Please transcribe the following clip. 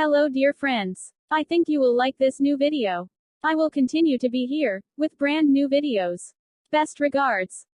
Hello dear friends. I think you will like this new video. I will continue to be here, with brand new videos. Best regards.